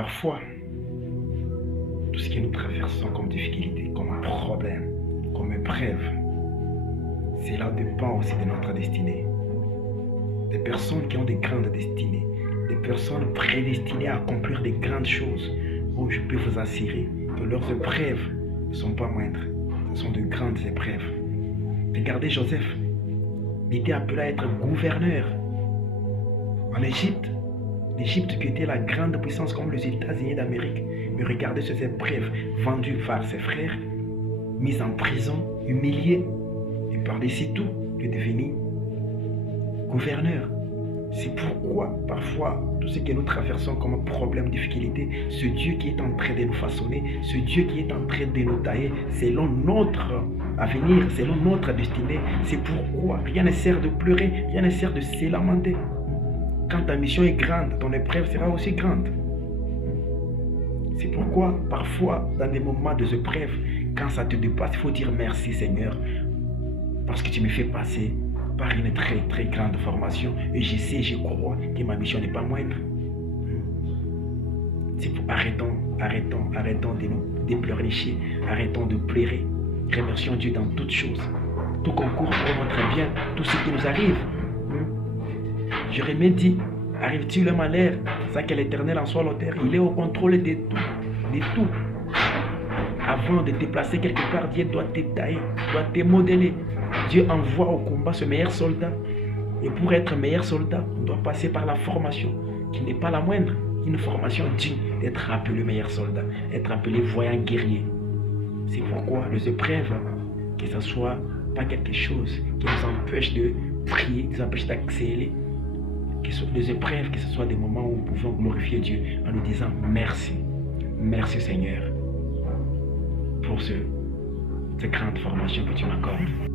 Parfois, tout ce que nous traversons comme difficulté, comme un problème, comme épreuve, cela dépend aussi de notre destinée. Des personnes qui ont des grandes destinées, des personnes prédestinées à accomplir des grandes choses, où je peux vous assurer que leurs épreuves ne sont pas moindres, ce sont de grandes épreuves. Regardez Joseph, il était appelé à être gouverneur en Égypte. L'Égypte qui était la grande puissance comme les États-Unis d'Amérique. Mais regardez ces épreuves, vendu par ses frères, mis en prison, humilié, et par-dessus tout, de devenir gouverneur. C'est pourquoi, parfois, tout ce que nous traversons comme problème, difficulté, ce Dieu qui est en train de nous façonner, ce Dieu qui est en train de nous tailler, selon notre avenir, selon notre destinée, c'est pourquoi rien ne sert de pleurer, rien ne sert de se lamenter. Quand ta mission est grande, ton épreuve sera aussi grande. C'est pourquoi, parfois, dans des moments de épreuve, quand ça te dépasse, il faut dire merci Seigneur, parce que tu me fais passer par une très très grande formation et je sais, je crois que ma mission n'est pas moindre. C'est pour arrêtons de pleurnicher, arrêtons de pleurer. Remercions Dieu dans toutes choses. Tout concourt pour notre bien, tout ce qui nous arrive. Jérémie dit, arrive-t-il le malheur, sans que l'Éternel en soit l'auteur. Il est au contrôle de tout. Avant de te placer quelque part, Dieu doit te tailler, doit te modeler. Dieu envoie au combat ce meilleur soldat. Et pour être meilleur soldat, on doit passer par la formation, qui n'est pas la moindre. Une formation digne d'être appelé meilleur soldat, être appelé voyant guerrier. C'est pourquoi les épreuves, que ce soit pas quelque chose qui nous empêche de prier, qui nous empêche d'accélérer, que ce soit des épreuves, que ce soit des moments où nous pouvons glorifier Dieu en nous disant merci. Merci Seigneur pour cette grande formation que tu m'accordes.